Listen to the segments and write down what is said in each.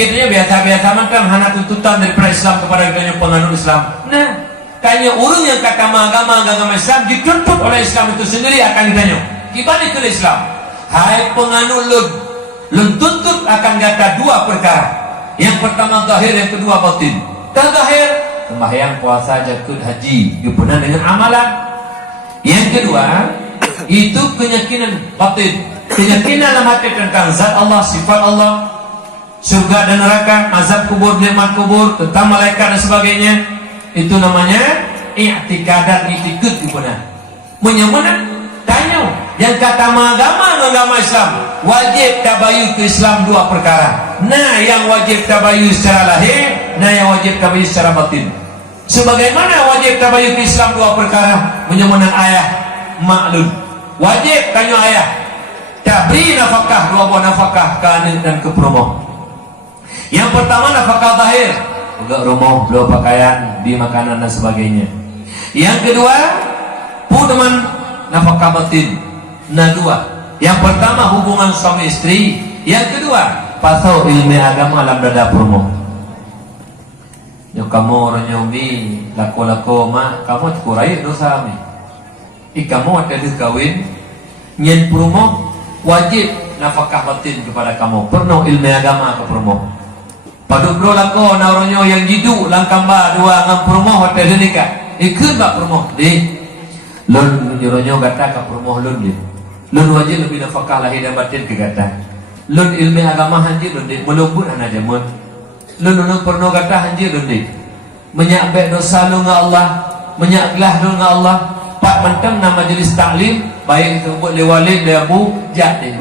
kitanya biasa-biasa macam hana tuntutan daripada Islam kepada kita penganut Islam. Nah, tanya orang yang kata agama Islam dituntut oleh Islam itu sendiri akan ditanya. Gimana ke Islam? Hai penganut lun tuntut akan kata dua perkara. Yang pertama zahir, yang kedua batin. Zahir sembahyang, puasa, zakat, haji, hubungan dengan amalan. Yang kedua itu keyakinan batin, keyakinan dalam hati tentang zat Allah, sifat Allah, surga dan neraka, azab kubur, nikmat kubur, tentang malaikat dan sebagainya. Itu namanya i'tikadat, i'tikad hubungan. Menyemana tanya yang kata agama Islam wajib tabayun ke Islam dua perkara. Nah, yang wajib tabayun secara lahir, nah yang wajib tabayun secara batin. Sebagaimana wajib tabayun ke Islam dua perkara, menyemana ayah maklum wajib tanya ayah tabri nafkah, dua buah nafkah ke anak dan ke promo. Yang pertama nafkah zahir, enggak rumah, belum pakaian, di makanan dan sebagainya. Yang kedua pudeman nafkah batin. Nah dua, yang pertama hubungan suami istri, yang kedua pasau ilmu agama dalam dada promo. Yo kamu orang nyomi lako mah kamu kurai dosa mi. Kamu ada kawin nyen promo wajib nafkah batin kepada kamu. Perno ilmu agama ke promo. Padu bro lako na oronyo yang jidu langkamba dua ngam promo hotel nikah. Ikut bak promo di. Lun oronyo kata ka promo lun di. Lun wajib lebih nafkah lahir dan batin ke kata. Lun ilmu agama hanji lun di. Melubut hana jamun. Lun perno kata hanji lun di. Menyakbek dosa lu nga Allah, menyaklah lu nga Allah. Pak mentang nama majelis taklim baik itu buat lewalid lebu jadi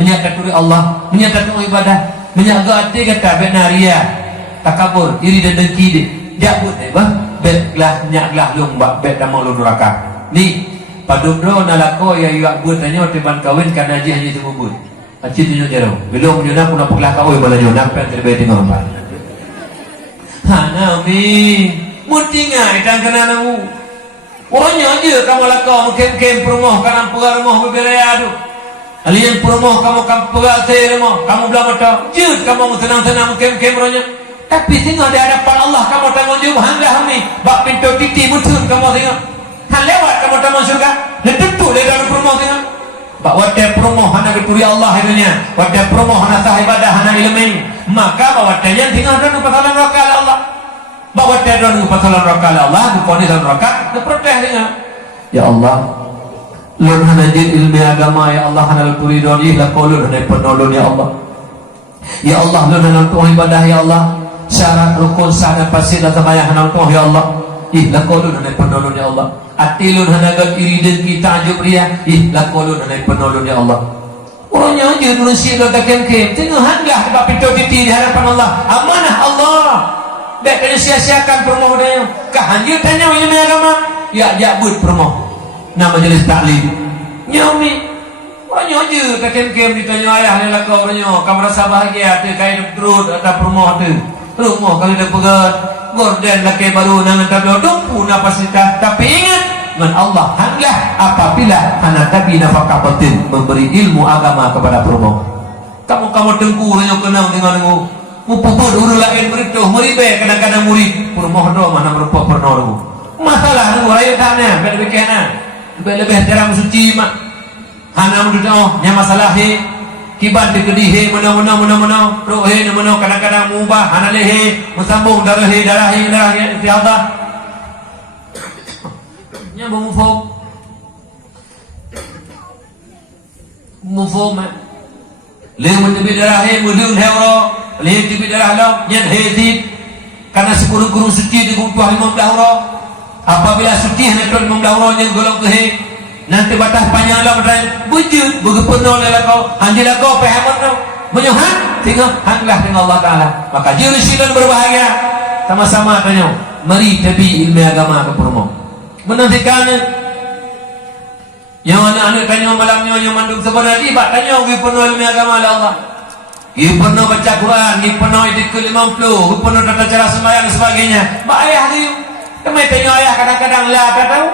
menyatakan turi Allah, menyatakan ibadah, menyatakan hati kata benaria takabur iri dan dengki deh jabut deh betlah menyaklah lu mbak bet damang lu neraka ni padudro nalako ya yuak buat tanya tiban kawin karena haji hanya semubut haji tunjuk jero belum menyunak kuna peklah kawin malah nyunak pen terbaik tengok apa hana mi mutinga ikan kena namu orangnya aja kamu lakau mungkin promoh karena pegal rumah berbelaya aduh alien promoh kamu pegal saya rumah kamu belah mata jut kamu tenang-tenang mungkin orangnya tapi tengok di hadapan Allah kamu tanggung jawab hangga hami bak pintu titi mutun kamu tengok han lewat kamu taman surga dan tentu dari dalam promoh tengok bak wadah promoh hana dituri Allah hidupnya wadah promoh hana sah ibadah hana ilmi maka wadahnya tengok dan pasalan rakal Allah bawa teror ke pasalan rakal Allah bukan dalam rakal kepercayaan dengan ya Allah lun hanajin ilmu agama ya Allah hanal puridon ihlah qaulun hanai penolong ya Allah ya Allah lun hanal tuh ibadah ya Allah syarat rukun sah dan fasih dan sembahyang hanal tuh ya Allah ihlah qaulun hanai penolong ya Allah atilun hanagal iri dengki ta'jub riya ihlah qaulun hanai penolong ya Allah orangnya aja dulu sih lo takkan kem tengok hanggah sebab pintu titi di hadapan Allah amanah Allah. Dak kena sia-siakan promoh dia. Kahanjir tanya ilmu agama. Ya jabut promoh. Nama majelis taklim. Nyomi. Orangnya aja taken-kem ditanya ayah lela kau orangnya. Kamu rasa bahagia tu kain terus ada promoh tu. Promoh kalau dah pegat gorden laki baru nangan tabi dumpu napasitas. Tapi ingat dengan Allah hanglah apabila anak tabi nafkah batin memberi ilmu agama kepada promoh. Kamu tengku orangnya kenal dengan mupupud uru lain berituh meribe kadang-kadang murid purmoh do mana merupa pernah masalah nu raya tanya lebih kena lebih terang suci mak hana mudu oh nya masalah he kibat dikedi he mana do he mana kadang-kadang mubah hana lehe musambung darah he istiadah nya mufo le mendebi darah he mudun hero lihat di darah lo nyen hedit karena 10 guru suci di butuh 15 euro apabila suci hanya 15 euro yang golong ke nanti batas panjang lo berani bujud begepenuh lelah kau anjil kau pehamon lo menyuhan tengok hanglah dengan Allah Ta'ala maka jurisilan berbahagia sama-sama tanya mari tabi ilmu agama ke promo menantikan yang anak-anak tanya malamnya yang mandung sebenarnya bak tanya penuh ilmu agama oleh Allah penuh baca Quran, penuh idikul 50, penuh tata cara sembahyang dan sebagainya. Mak ayah ni, kami tanya ayah kadang-kadang lah tak tahu.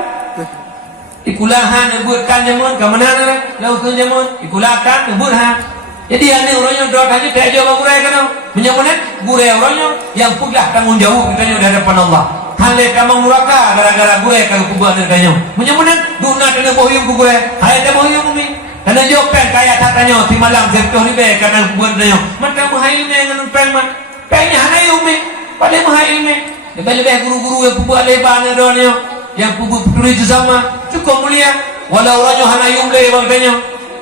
Ikulahan nebutkan jamun, ke mana lah? Laukun jamun, ikulakan nebut ha. Jadi ane orangnya doa hanya tak jawab gurai kan? Menyamunan gurai orangnya yang pula tanggung jawab kita di hadapan Allah. Hale kamu muraka gara-gara gurai kalau kubuat katanya. Menyamunan duna dana bohyung ku gurai. Hai ta bohyung umi. Karena jawabkan kaya tatanya di malam jatuh ni be karena kubuat katanya. Maka mahai ni dengan peng man. Pengnya hanai umi. Pada mahai ni. Lebih-lebih guru-guru yang kubuat lebar ni doanya. Yang kubuat peduli itu sama cukup mulia. Walau orangnya hanai umle katanya.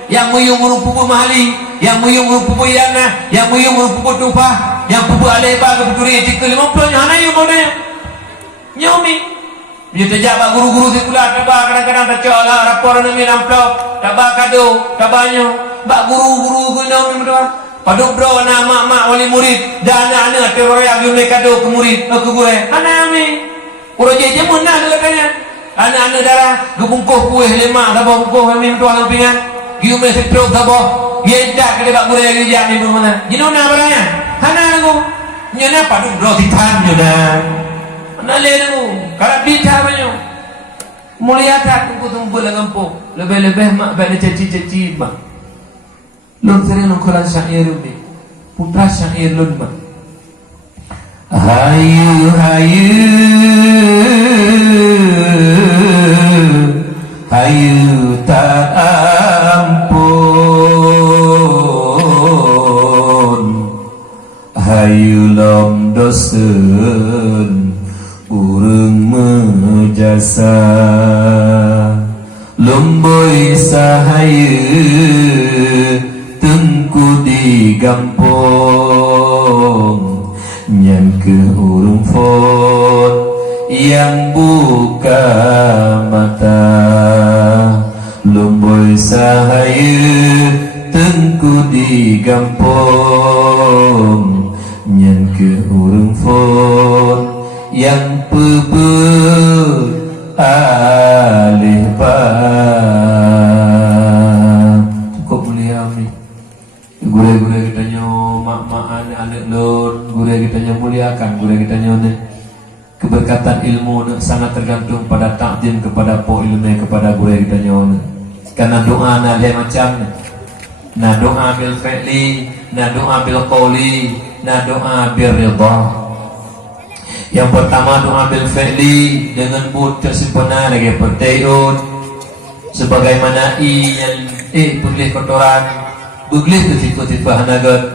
Yang muyung urung pupu mahali, yang muyung urung pupu yana, yang muyung urung pupu tupah, yang pupu aleba ke puturi etik 50 nya hana yung modenya nyomi dia terjabak guru-guru di pula tabak kadang-kadang tercola rapor nami amplop tabak kado tabanyo bak guru-guru guna mendoan paduk bro na mak-mak wali murid dan anak-anak teroyak yung kado ke murid ke gure hana ami uro jeje munah katanya anak-anak darah gebungkuh kuih lima tabak bungkuh kami mendoan lampingan gium le sepro gabo yenda kede bak gure ge jani do mana jinona baranya hana lagu nyana padu bro titan nyona ana le lagu kala bita banyo mulia tak ku tumpul ngampo lebih-lebih mak bade ceci-ceci mak lon sering lon kolan syair ni putra syair lon mak hayu hayu hayu tak ampun hayu lom dosen urang mejasa lomboi sahayu tengku digampung nyan ke urung fon yang buka mata lomboi sahayu tengku digampung nyan ke urung fon yang pebut alih ba cukup mulia ni gure-gure kita nyo mak-mak anak-anak lon gure kita nyo muliakan gure kita nyo ni keberkatan ilmu ni sangat tergantung pada takdim kepada po ilmu kepada gure kita nyo ni karena doa na dia macam ni na doa bil fi'li na doa bil qawli na doa bil ridha. Yang pertama doa bil fi'li dengan buta sempurna lagi pertayun sebagaimana i yang boleh kotoran boleh tiba-tiba hanagat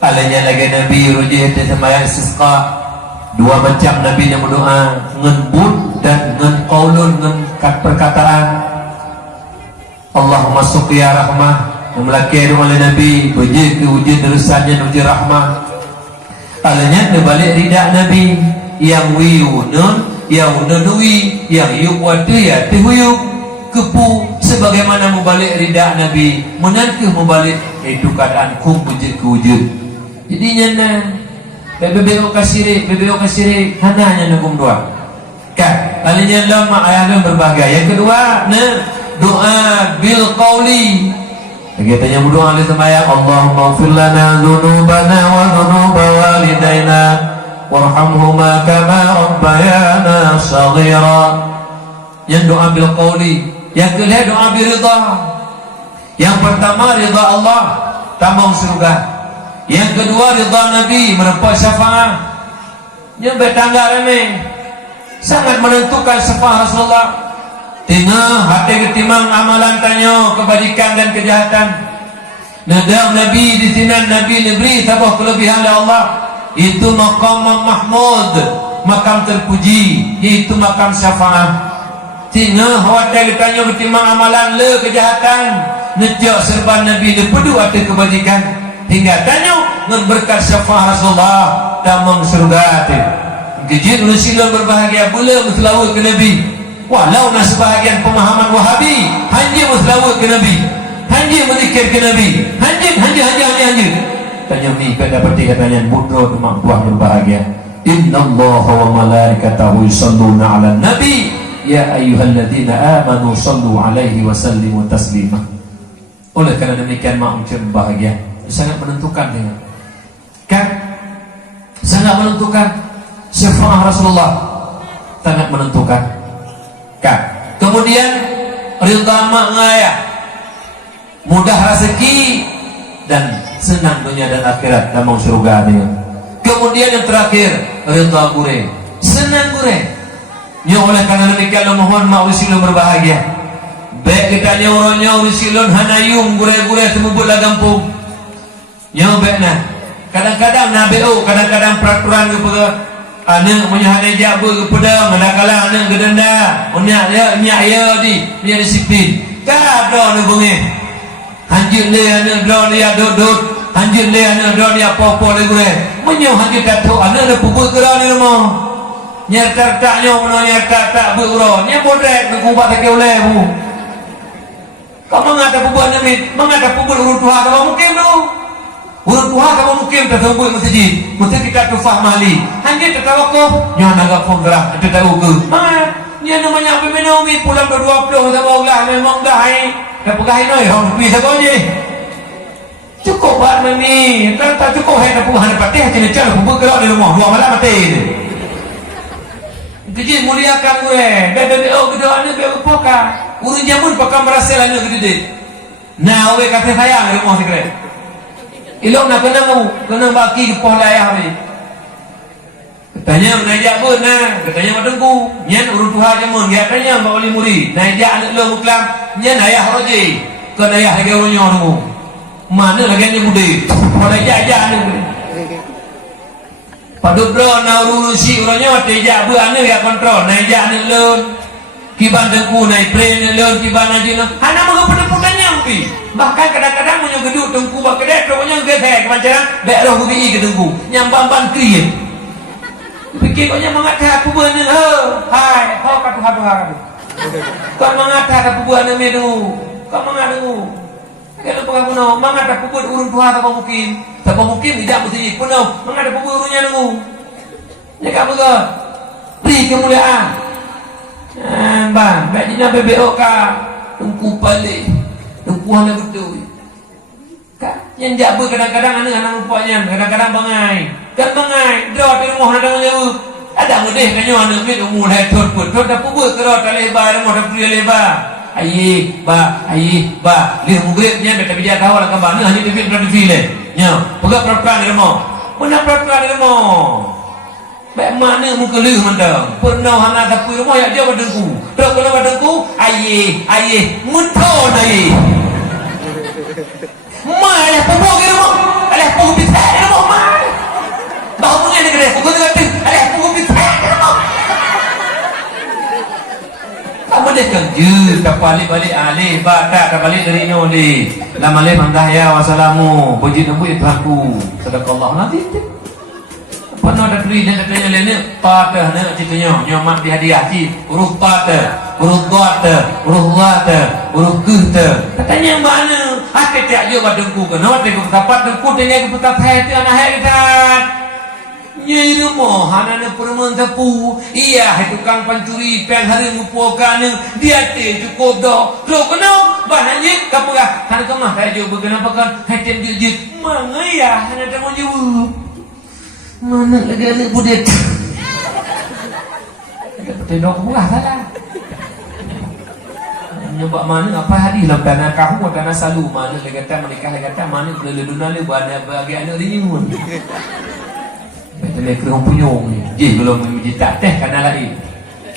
alanya lagi Nabi rujih dan sembahyang istisqa dua macam Nabi yang berdoa ngan but dan ngan qaulun ngan perkataan Allahumma suqi ya rahmah memlaki doa Nabi wujud ke wujud terusannya wujud rahmah alanya balik ridak Nabi yang wiyunun yang nunui yang yukwatu ya tuhuyuk kepu sebagaimana membalik ridak Nabi menanti membalik itu keadaan kum wujud ke wujud jadinya nah BBO kasirik hanya nunggu doa kan alanya lama ayat berbahagia yang kedua nah doa bil qawli kita yang berdoa oleh sembahyang Allahumma ighfir lana dzunubana wa dzunuba walidaina warhamhuma kama rabbayana shaghira yang doa bil qawli yang kedua doa bil ridha yang pertama ridha Allah tambang surga yang kedua ridha Nabi menempat syafaat yang bertangga remeh sangat menentukan syafaat Rasulullah tengah hati ketimang amalan tanya kebajikan dan kejahatan nadam Nabi di sini Nabi diberi tabah kelebihan oleh Allah itu makam mahmud makam terpuji itu makam syafaat tengah hati tanya ketimang amalan le kejahatan nejak serban Nabi lepedu hati kebajikan hingga tanya dengan berkat syafaat Rasulullah damang surga hati kejid usilan berbahagia boleh berselawat ke Nabi walau nak sebahagian pemahaman Wahabi hanya berselawat ke Nabi hanya berzikir ke Nabi hanya tanya ni pada peti katanya bodoh mak buah berbahagia innallaha wa malaikatahu yusalluna ala nabi ya ayyuhalladzina amanu sallu alaihi wa sallimu taslima oleh kerana demikian mak ucap bahagia sangat menentukan dengan kan sangat menentukan syafaat Rasulullah sangat menentukan kan. Kemudian ridha mak ngaya mudah rezeki dan senang dunia dan akhirat dan mau surga dia. Kemudian yang terakhir, ridha gure, senang gure. Ya oleh karena demikian mohon maaf usilun berbahagia. Baik kita nyorongnya usilun hanayung gure-gure semubut lah gampung. Ya baiklah. Kadang-kadang nabeo, kadang-kadang peraturan kepada anak punya hanai jabu kepada manakala anak gedenda, punya ya di disiplin. Kada ni bungi. Hanjir le anak drone dia duduk, hanjir le anak drone dia popo le gure. Menyo hanjir datuk anak le pupuk gerak ni rumah. Nyerta taknya mana nyerta tak beruro nya bodrek berkubat tak oleh bu kau mengata bubuan namit mengata bubul urut Tuhan kalau mungkin tu urut Tuhan kalau mungkin tertumbuk masjid mesti kita tu fahmali hanya tertawakuf nya naga penggerak kita tahu ke mana nya namanya apa menomi pulang 20 sama Allah memang dah hai dah pegai noi orang bisa kau je cukup buat mami tak cukup hai tak puhan patih kena cara bubul gerak di rumah 2 malam mati Kejil muliakan gue, BBBO kedua ni berpoka, urun jamun poka merasa lagi gede. Nah, gue kata sayang rumah sekret. Ilok nak kena baki ke pola ayah ni. Katanya menajak pun, nah, katanya madengku, nyan urun Tuhan jamun, dia katanya mbak oli muri, najak anak lo muklam, nyan ayah roji, kan ayah lagi urunnya tu. Mana lagi ni budi, pola ayah ni. Padut bro na urusi urangnya tejak bu ane ya kontrol naijak ni lon kiban dengku naik pre ni lon kiban aja na hana mga peneputannya mpi bahkan kadang-kadang punya geduk dengku bak kedai punya gede kemancaran bek roh bi ke dengku nyambang-bang kriye pikir kau nya mengata aku bener hai kau katu hadu kau mengata aku bener medu kau mengadu kalau pengaku no mengata aku bener urun Tuhan tak mungkin tak mungkin tidak mesti penuh menghadap burunya nunggu ya kamu ke beri kemuliaan bang baiknya BBO ka tungku balik tungku hana betul kan yang jabu kadang-kadang anak rupanya kadang-kadang bangai kan bangai drop di rumah ada ngelewu ada ngedeh kanyo anak mit umur hetot pun dah pubuk kerot lebar rumah dah pria lebar ayi ba lih mugribnya beta bijak tahu lah kabar hanya bibit berada file nya pegak peraturan ni mo mana peraturan ni mo baik mana muka lih mandang pernah hana tapi rumah ya dia badengku dak kena badengku ayi muntah ayi mai pebok ni mo alah pebok bisa ni mo mai bau punya ni gede pebok ni alah pebok bisa ni mo kamu deh kerja tak balik alih batak tak balik dari nyoli lama leh mandah ya wassalamu puji nabi Tuhanku sedekah nanti pernah ada beri dan katanya lainnya patah nak ceritanya nyomak di hadiah ci huruf patah huruf dot huruf lat huruf kut katanya mana akhir tak je badengku kena waktu aku dapat dengku tanya aku tak hai tu anak hai kita nyai rumah hanana permen tepu iya tukang pancuri peng hari ngupokan dia te cukup do kena bahannya kapura hana kemah saya jauh berkenapa kan hatem dijit mana ya hana tak mau jawab mana lagi anak budet ada petendok murah salah nyoba mana apa hari dalam tanah kahu tanah salu mana lagi kata menikah lagi kata mana boleh dunia le bagi anak rimun Betul kerong punyung ni. Jih belum menjitak teh kana lain.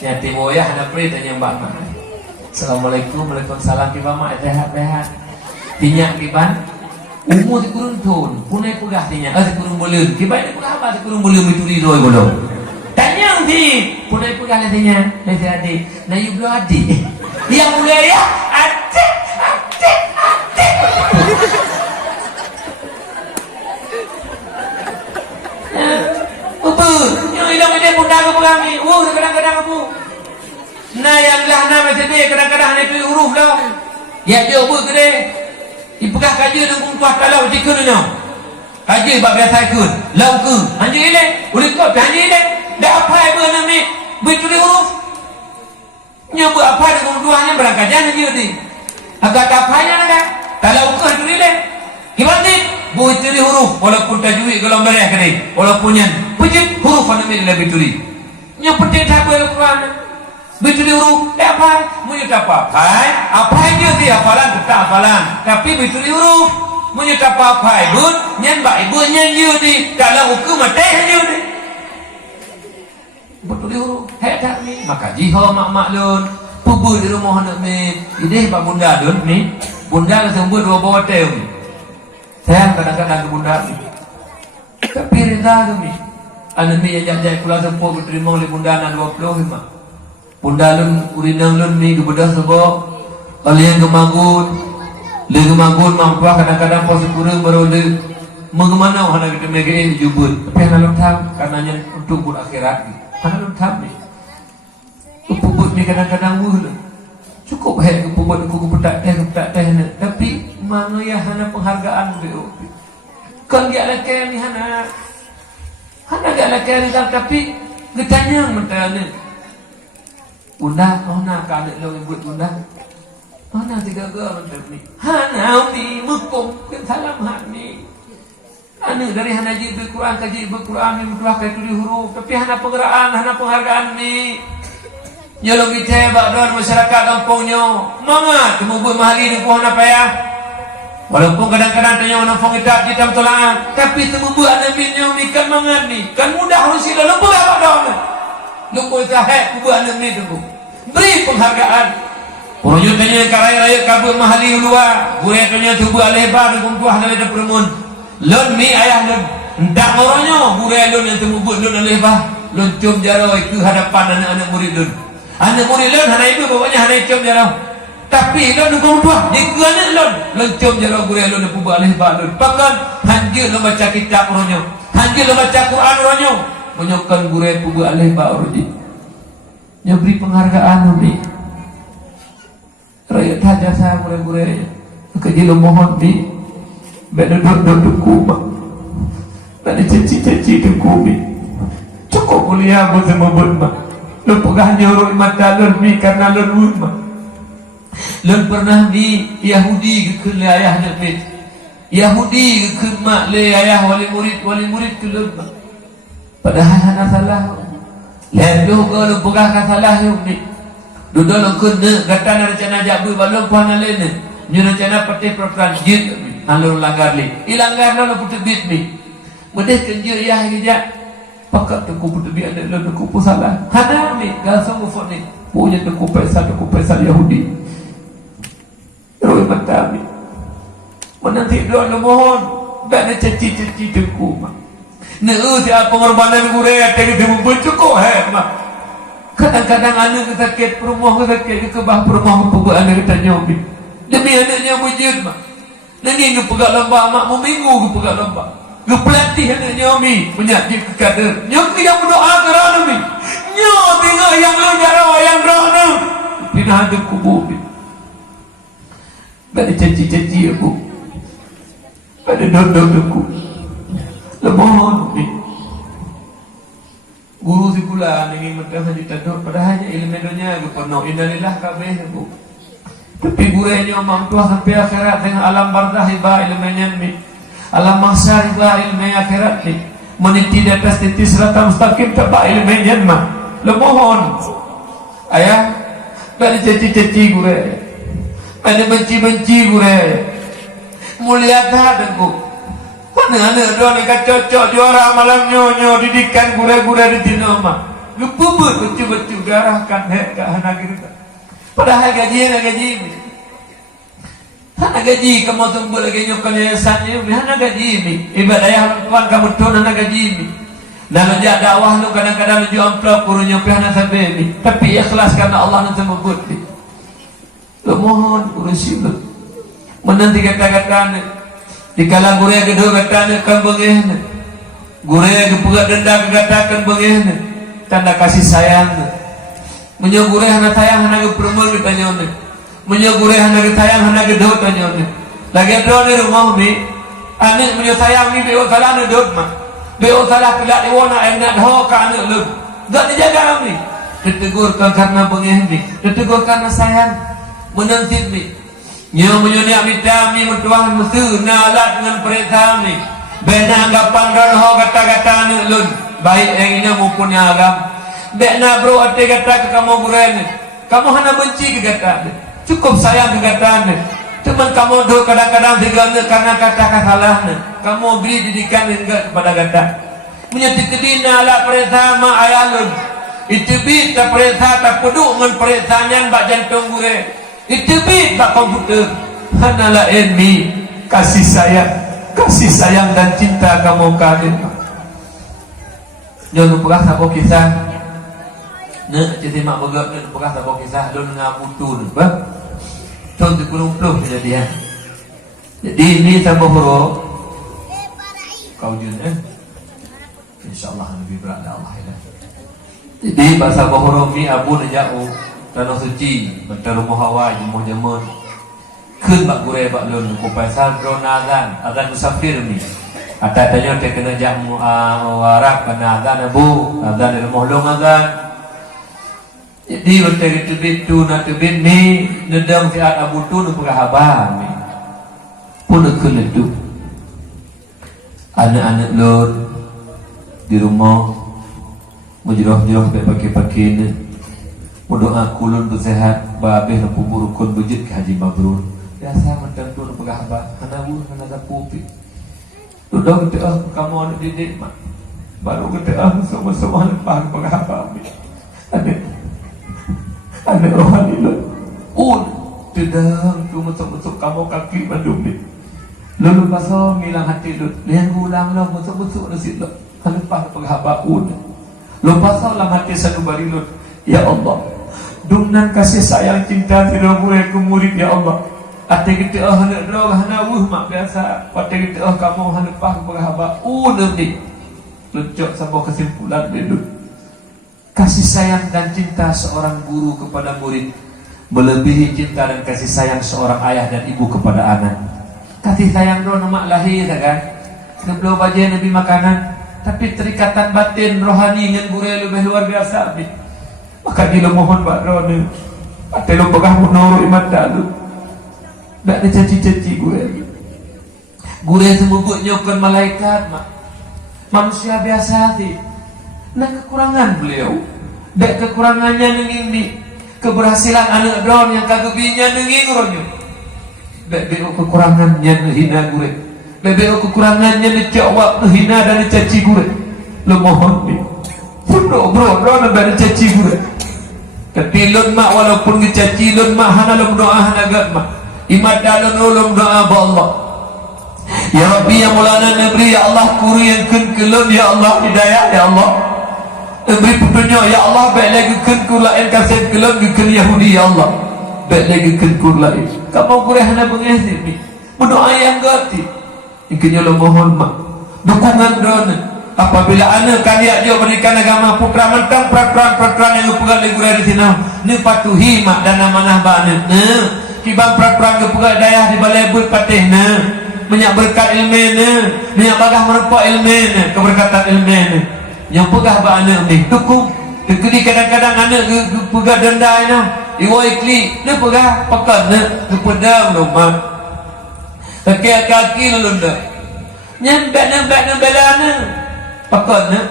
Nya timo ya hana pre tanya mbak mak. Assalamualaikum waalaikumsalam ki mak sehat-sehat. Tinyak ki ban umur di kurun tun, punai pugah tinyak. Di kurun boleun. Ki ban pugah apa di kurun boleun mituri roi bodoh. Tanya di punai pugah tinyak. Nasi adi. Na you belum adi. Yang mulia ya adi. Yang hilang ini pun dah kami. Kadang-kadang aku. Nah yang lah nama sedih kadang-kadang itu huruf dah. Ya dia apa kede? Ipegah kaji dengan kuah kalau jika ni no. Kaji bab biasa ikut. Lau ke? Anjing ini. Boleh kau anjing ini. Dah apa yang bernama? Betul huruf. Nyambu apa dengan tuahnya berangkat jangan dia ni. Agak tapanya nak. Kalau ke tu ni. Gimana ni? Betul huruf walaupun tajwid kalau mereka kene. Walaupun yang pejit huruf ana min lebih tuli. Nya penting tak boleh Quran. Betul huruf apa? Muni apa? Hai, apa dia hafalan tak hafalan. Tapi betul huruf. menyetap apa ibu nyen ba ibu nyen you ni kalau hukum teh you ni betul dia hebat ni maka jiho mak lun pubu di rumah nak ni ini pak bunda dun ni bunda sembut dua bawa teh ni sayang kadang-kadang ke bunda ni tapi rida tu ni anu ni yang jajak kula sempo diterima oleh bunda na 20 mah bunda lun urinang lun ni gebedah sebo oleh yang gemagun le gemagun mampuah kadang-kadang pos kurang baru le mengemana hana kita megain jubut tapi hana tahu karena untuk bur akhirat hana tahu ni puput ni kadang-kadang wul cukup hai puput aku petak teh tapi mana ya hana penghargaan beo kan dia laki ni hana gak laki ni tapi getanya mentane bunda ona kali lo buat bunda mana tiga orang ni hana ni mukum kan salam hani anu dari hana kaji Al-Quran ni mutuah kai tulis huruf tapi hana penggeraan hana penghargaan ni nyolong kita bakdon masyarakat kampungnya mangat mubut mahali ni pohon apa ya walaupun kadang-kadang tanya orang fong kitab kita tolak tapi temubut nabi ni kan mangat ni kan mudah harus sila lupa bakdon lupa sahih kubut nabi tu beri penghargaan Purujud tanya karaya-raya kabut mahali ulua Gure tanya tubuh alebar Kumpuah dari permun Lun mi ayah lun Ndak moronyo Gure lun yang temubut lun alebar Lun cium jarau itu hadapan anak-anak murid lun Anak murid lun hana ibu bapaknya hana cium jarau Tapi lun kumpuah Dia anak lun cium jarau gure lun yang tubuh alebar lun Bahkan hanjir lun baca kitab moronyo Hanjir lun baca Quran moronyo Menyokan gure tubuh alebar moronyo Dia beri penghargaan ni rakyat hajar saya gure-gure kerja mohon di benda duduk kuma benda cici-cici di kumi cukup mulia buat semua mak lu pegang nyuruh mata lun mi karena lun mak lun pernah di Yahudi ke ayah nabi Yahudi ke mak le ayah wali murid ke lun mak padahal hana salah lain lu kalau pegang salah ni duduk lengkun ne kata na rencana jabu balong puan lain ne nyu rencana pati program jid alur langgar li ilanggar lo putu bit mi mudeh kenjur ya hija pakat tu ku putu bi ada lo ku pu salah hana mi gasong ufo ni punya tu ku pesa Yahudi roi mata mi menanti doa lo mohon dak na ceci-ceci tu ku ma ne siapa pengorbanan gure tegi demu cukup mah kadang-kadang anak kita sakit perumah kita sakit ke bah perumah pebuk anak kita nyobi demi anaknya wujud mak nanti ke pegang lembah mak meminggu ke pegang lembah ke pelatih anak nyobi menyakit ke kader nyobi yang berdoa kerana mi nyobi tengok yang lo jarang yang kerana pindah ada kubur ni pada caci-caci aku pada dodok aku lemohon ni guru si pula ingin mentah juta dok padahalnya ilmu dunia ke penuh innalillah kabeh bu tapi gurenya mampu sampai akhirat dengan alam barzah iba ilmunya mi alam mahsyar iba ilmu akhirat ni meniti di atas titik sirata mustaqim tabak ilmunya mah lemohon ayah dari caci-caci gure ada benci-benci gure mulia tak aku mana doa ni cocok juara malam nyo didikan gura-gura di dino mah lupa betul-betul garahkan hek ke hana kita padahal gaji hana gaji kamu tunggu lagi nyokal yayasannya hana gaji ni ibadah yang tuan kamu tuan hana gaji ni dalam jak dakwah lu kadang-kadang lu amplop kurun nyopi hana sampai ni tapi ikhlas karena Allah nanti membut ni lu mohon urusi lu menanti kata-kata ni dikala gure gedho gatane kan bengeh gure gepuga denda katakan bengeh tanda kasih sayang menyo gure hana tayang hana gepremel ditanyone menyo gure hana tayang hana gedho tanyone lagi do ni rumah mi ane menyo tayang ni beo kala ne dot ma beo kala pila diwona enak ho ka ane lu dak dijaga mi ditegur karena bengeh ni ditegur karena sayang menanti mi nyo menyoni amita mi mentuah musuh nalat dengan perintah mi bena anggapan dan ho kata-kata ni lun baik yang ini maupun yang agam bena bro ate kata ke kamu guren kamu hana benci ke kata cukup sayang ke kata ni Teman kamu do kadang-kadang digana karena kata salah. Kamu beri didikan enggak kepada kata. Menyati kedina ala perintah ma ayalun. Itu bit tak perintah tak peduk dengan perintahnya bak jantung gure. Itu bit bak komputer. Hanalah ini kasih sayang dan cinta kamu kalian. Jangan lupa sabo kisah. Jadi mak begak lupa sabo kisah don ngaputun, bah. Tahun 70 kejadian. Jadi ini sabo horo. Kau jun insyaallah lebih berat Allah ya. Jadi bahasa Bohoromi Abu Najau tanah suci betul rumah Hawa jemu-jemu keun bak gure bak lun ku pasal drone azan musafir ni ata tanya te kena jamu warak kana azan abu azan rumah long azan. Jadi betul itu na tebin ni nedang siat Abu tu nu pagahaban ni pun keun itu anak-anak lun di rumah mujroh-jroh pakai-pakai ni berdoa kulun bersehat babeh lampu burukun bujud ke haji mabrur biasa macam tu pegah abah hanawu hana sapupi duduk kita kamu anak didik mak baru kita semua lepas pegah abah ada rohani lu tidak tu masuk kamu kaki bandung ni lalu pasal ngilang hati lu liang ulang lah masuk nasi lu lepas pegah abah lepas dalam hati satu barilun ya Allah dengan kasih sayang cinta tidak boleh ke murid ya Allah ate kita hendak drog hanawuh mak biasa ate kita kamu hendak pah berhaba nanti lucuk sampai kesimpulan dulu kasih sayang dan cinta seorang guru kepada murid melebihi cinta dan kasih sayang seorang ayah dan ibu kepada anak. Kasih sayang doa mak lahir kan sebelum baca nabi makanan tapi terikatan batin rohani yang gure lebih luar biasa ni. Maka dia mohon buat rohani ate lo pegah menurut iman dalu tak ada caci-caci gure semubut nyokon malaikat mak manusia biasa sih nah kekurangan beliau dek kekurangannya nenging di keberhasilan anak drone yang kagebinya nenging ronyo dek kekurangannya hina gure bebek kekurangannya dicawak hina dan dicaci gue lo mohon ni bro nak beri caci gue ketilun mak walaupun dicaci lun mak hana lo doa hana gak mak imad dalun lo doa ba Allah ya Rabbi ya Maulana Nabri ya Allah kuru yang kelun ya Allah hidayah ya Allah beri petunjuk ya Allah baik lagi kun lain kasih kelun kun Yahudi ya Allah baik lagi kun lain kamu kure hana bengesip ni berdoa yang gati ikutnya lo mohon mak dukungan drone apabila anak kalian dia berikan agama putra mentang peraturan yang pegang di gura di sini ni patuhi mak dan amanah banet kibang peraturan ke pegang daya di balai bud patih banyak berkat ilmu banyak bagah merupak ilmu keberkatan ilmu yang pegang banet ni dukung kedi kadang-kadang anak pegang denda ni iwa ikli ni pegang pekan ni kepedang lo mak kaki lalu dah nyembek belana pakon ne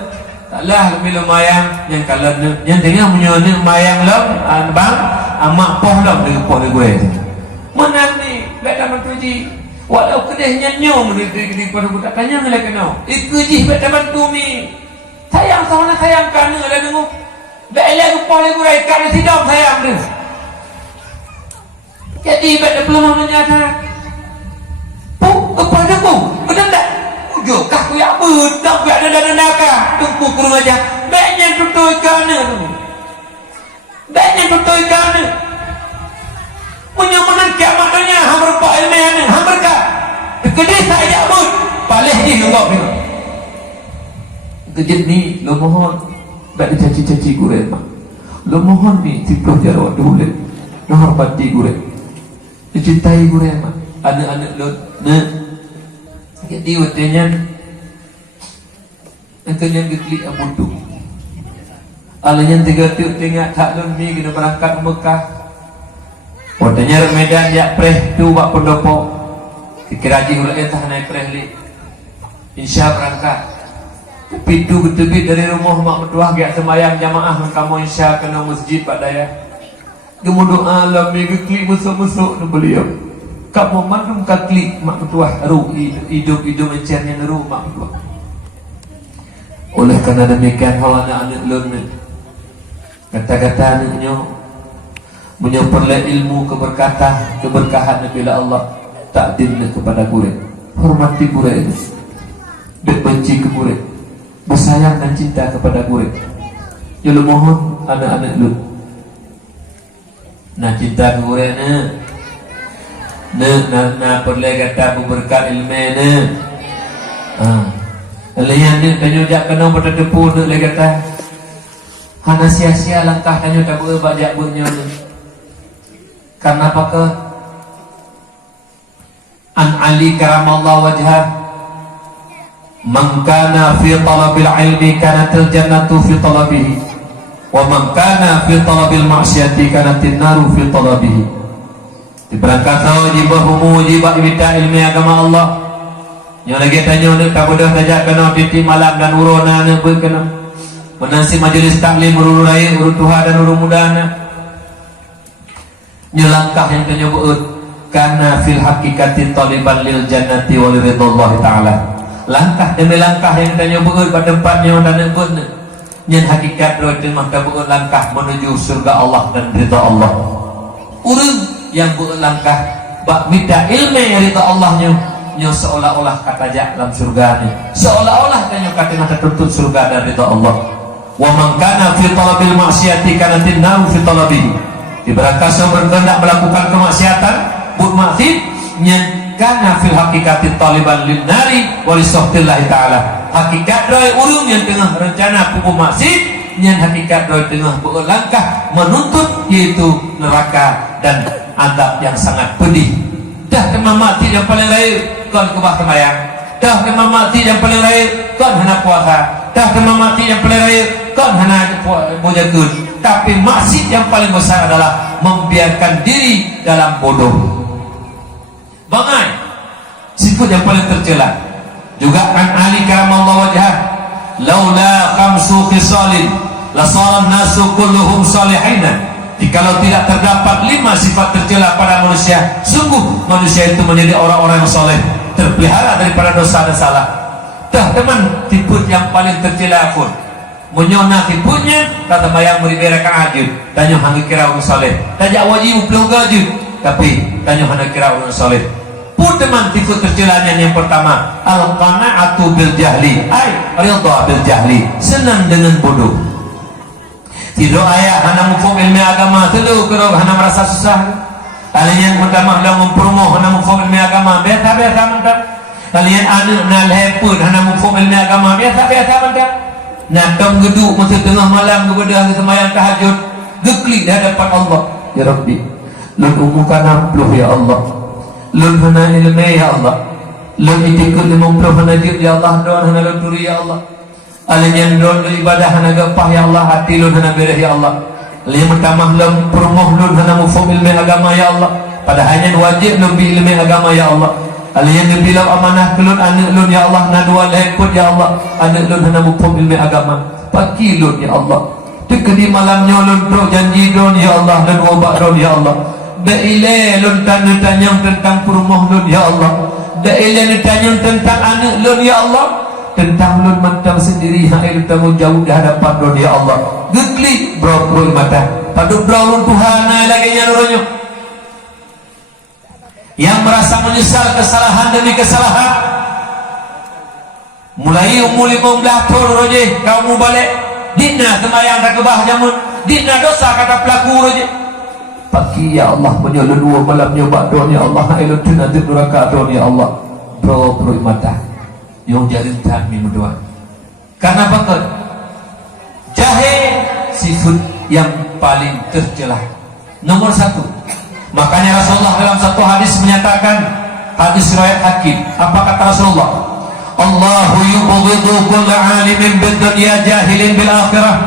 taklah lebih lumayan yang kalau ne yang tengah punya ne mayang lam bang amak poh lam dengan poh gue mana ni beta mentuji walau kedehnya nyom di pada budak tanya ngala kenau ikuji beta bantu mi sayang sama sayang kan ngala dengu bela poh gue kan sidam sayang dia jadi beta belum menyadar kepada ku benar tak ujo kah ku ya bedang ku ada kah tunggu kurung aja banyak tutui kana banyak tutui kana menyamanan kiamat dunia hambar pak ilmiah hambar kah kedih saja bud palih ni ngok ni kejut ni lo mohon tak dicaci-caci gure mak lo mohon ni tipuh jarawat dulu lo hormati gure dicintai gure mak anak-anak lo jadi waktunya akhirnya diklik abudu alanya 3 tiuk tengah tak lumi kena berangkat Mekah waktunya Medan ya preh tu buat pendopo kira-kira ulai tak naik preh li insya berangkat tapi tu ketebit dari rumah mak mertua gak semayang jamaah kamu insya kena masjid Pak Daya kemudian doa alam ni klik musuk-musuk beliau kamu mandum kaklik mak tuah ru hidup mencernya ru mak tuah. Oleh karena demikian hawa anak lun kata-kata anaknya menyamperlah ilmu keberkahan bila Allah takdir kepada guru, hormati guru itu, dan benci ke guru, bersayang dan cinta kepada guru. Jadi mohon anak-anak lu, nah cinta ke guru na perlu kata berkat ilmu Lihat ni tanya jak kena pada depu nak le kata. Hana sia-sia langkah tanya tak berbajak bunyo ni. Karena apa ke? An Ali karamallahu wajhah, man kana fi talabil ilmi kanatil jannatu fi talabihi, wa man kana fi talabil ma'siyati kanatin naru fi talabihi. Diberangkat jibahumu jibak ibita ilmi agama Allah. Yang lagi tanya nak tak bodoh tajak kena titik malam dan urona nak berkena menasi majlis taklim urut raya urut tuha dan urut muda nak nyelangkah yang tanya buat karena fil hakikati taliban lil jannati wa liridullah ta'ala. Langkah demi langkah yang tanya buat pada tempatnya dan nak buat nyen hakikat roh dan maka buat langkah menuju surga Allah dan ridha Allah. Urut yang buat langkah bak minta ilmu ridha Allahnya nyo seolah-olah kata jak dalam surga ni, seolah-olah tanya kata nak tuntut surga dan ridha Allah. Wa man kana fi talabil ma'siyati kanatin naru fi talabihi. Ibarat berkehendak melakukan kemaksiatan, buat maksiat nyen kana fil hakikati taliban lin nari wa li sahtillah taala. Hakikat doi urung yang tengah rencana pupu maksiat, nyen hakikat doi tengah berlangkah menuntut yaitu neraka dan azab yang sangat pedih. Dah kemah mati yang paling lain kon kebah kemayang, dah kemah mati yang paling lain kon hana puasa, dah kemah mati yang paling lain kon hana bojagun. Tapi maksiat yang paling besar adalah membiarkan diri dalam bodoh. Bangai sifat yang paling tercela juga an Ali karamallahu wajhah, laula khamsu khisalin la sara nasu kulluhum salihina. Jikalau tidak terdapat 5 sifat tercela pada manusia, sungguh manusia itu menjadi orang-orang yang soleh, terpelihara daripada dosa dan salah. Dah teman, tipu yang paling tercela pun menyona tipunya kata bayang beribera kang ajud tanya hang kira orang soleh, tajak wajib belum gajud tapi tanya hang kira orang soleh. Pun teman tipu tercelanya yang pertama al-qana'atu bil jahli, ai ridha bil jahli, senang dengan bodoh. Tidak ayah hana mufum ilmu agama telu kerana hana merasa susah. Kalian pertama dah mempromo hana mufum ilmu agama biasa mentah. Kalian anak nak lepun hana mufum ilmu agama biasa mentah. Nak dom geduk masa tengah malam kepada sembahyang tahajud geklik di hadapan Allah. Ya Rabbi, lun umukan ampluh ya Allah, lun hana ilmu ya Allah, lun itikul 50 hana jib ya Allah, don hana lun turi ya Allah. Alien don ibadah hana gapah ya Allah, hati lun hana bereh ya Allah. Alien pertama lun promoh lun hana mufum ilmu agama ya Allah. Padahal wajib lebih ilmu agama ya Allah. Alien bilang amanah kelun anak lun ya Allah, nadwa lekut ya Allah. Anak lun hana mufum ilmu agama. Pagi lun ya Allah. Tekedi malamnya lun pro janji don ya Allah dan wabak don ya Allah. Daile lun tanya tentang promoh lun ya Allah. Daile tanya tentang anak lun ya Allah. Tentang lun mentang sendiri hail tanggung jauh di hadapan don ya Allah. Geklik bro mata. Padu bro lun Tuhan lagi nyarunya. Yang merasa menyesal kesalahan demi kesalahan. Mulai umur 15 tahun roje kau mau balik. Dina sembahyang tak kebah jamun. Dina dosa kata pelaku roje. Pagi ya Allah menyolong dua malam nyoba don ya Allah hail tunanti neraka don ya Allah. Bro mata. Yang jarin kami berdoa. Karena apa? Jahil sifat yang paling tercela. Nomor 1. Makanya Rasulullah dalam satu hadis menyatakan, hadis riwayat Hakim. Apa kata Rasulullah? Allahu yubghidu kulla alimin bid dunya jahilin bil akhirah.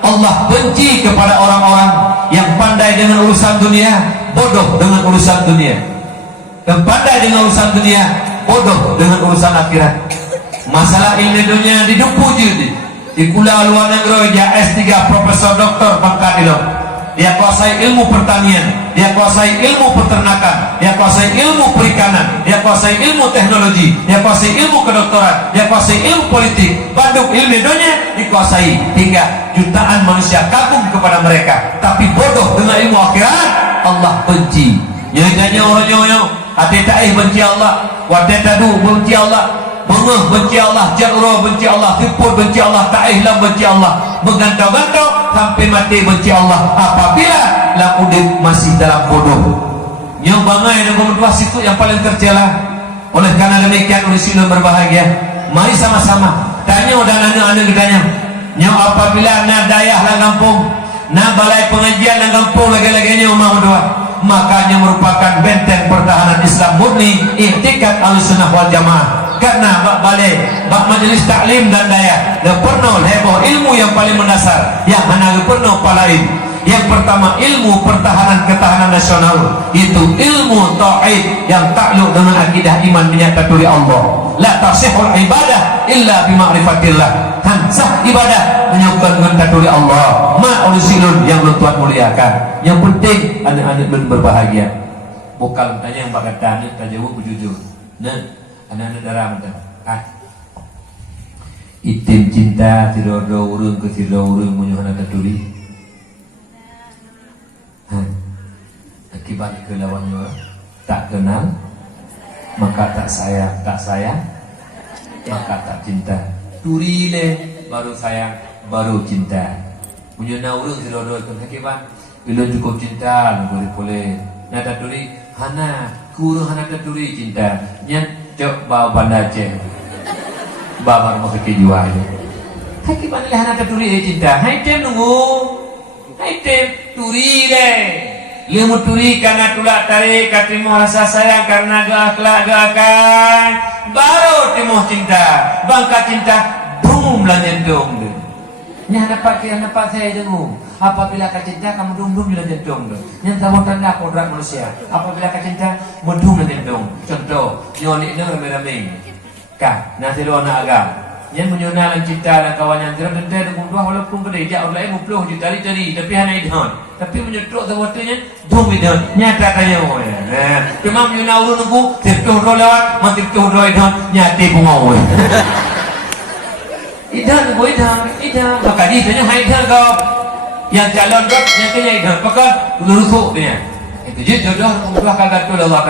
Allah benci kepada orang-orang yang pandai dengan urusan dunia, bodoh dengan urusan dunia. Dan pandai dengan urusan dunia, bodoh dengan urusan akhirat. Masalah ilmu dunia didupu je di kula luar negeri dia S3 profesor doktor pangkat dia dia kuasai ilmu pertanian, dia kuasai ilmu peternakan, dia kuasai ilmu perikanan, dia kuasai ilmu teknologi, dia kuasai ilmu kedokteran, dia kuasai ilmu politik, bandung ilmu dunia dikuasai, hingga jutaan manusia kagum kepada mereka, tapi bodoh dengan ilmu akhirat. Allah benci. Nyatanya orang nyoyo, hati taih benci Allah, wate tadu benci Allah, bengah benci Allah, jarro benci Allah, tipur benci Allah, taihlah benci Allah, menggantau-gantau sampai mati benci Allah. Apabila lah udip masih dalam bodoh, yang bangai nomor 2 situ yang paling tercela. Oleh karena demikian oleh silun berbahagia, mari sama-sama tanya dan anak-anak kitanya, yang apabila na dayah lah kampung, na balai pengajian lah kampung lagi-laginya umah dua, makanya merupakan benteng pertahanan Islam murni, i'tikad Ahlussunnah wal Jamaah. Karena bak balai, bak majelis taklim dan daya, dan pernah heboh ilmu yang paling mendasar, yang hanya pernah palain. Yang pertama ilmu pertahanan ketahanan nasional, itu ilmu tauhid yang takluk dengan akidah iman menyatakan Allah. La tasihul ibadah illa bima'rifatillah. Sah ibadah menyebutkan dengan taturi Allah. Ma ulisilun yang Tuhan muliakan. Yang penting anak-anak berbahagia. Bukan tanya yang berkata anak tak jawab jujur. Nah, anak-anak darah itim cinta tidak ada urung ke tidak urung menyuhana taturi. Akibat ke lawannya tak kenal, maka tak sayang maka tak cinta. Turi le baru sayang baru cinta. Punya urung sirodo kan akibat bila cukup cinta boleh nada turi hana kurang hana turi cinta nyan cok bawa banda je babar mau kejual akibat le hana turi cinta hai tem nunggu hai tem turi le ilmu turi karena tulak tarik katimu rasa sayang karena gak-gak-gakan baru timuh cinta bangka cinta bum lah jendong deh nya dapat saya dengung apabila kacinta kamu dum-dum lah jendong deh yang tahu tanda kodrat manusia apabila kacinta mendung lah jendong contoh nyolik ni rame-rame kah nasi lo nak agam yang menyunalan cinta dan kawan yang tidak tentu dengan dua walaupun kerja orang lain mupluh cari-cari tapi hanya idhon tapi menyutruk sewaktunya dum idhon nyata kaya cuma menyunah urun nunggu tirtuh do lewat mentirtuh do idhon nyati bunga idhon nunggu idhon maka di sana idhon kau yang calon kau nyatinya idhon pakai lusuk dia itu jodoh Allah kagak tu Allah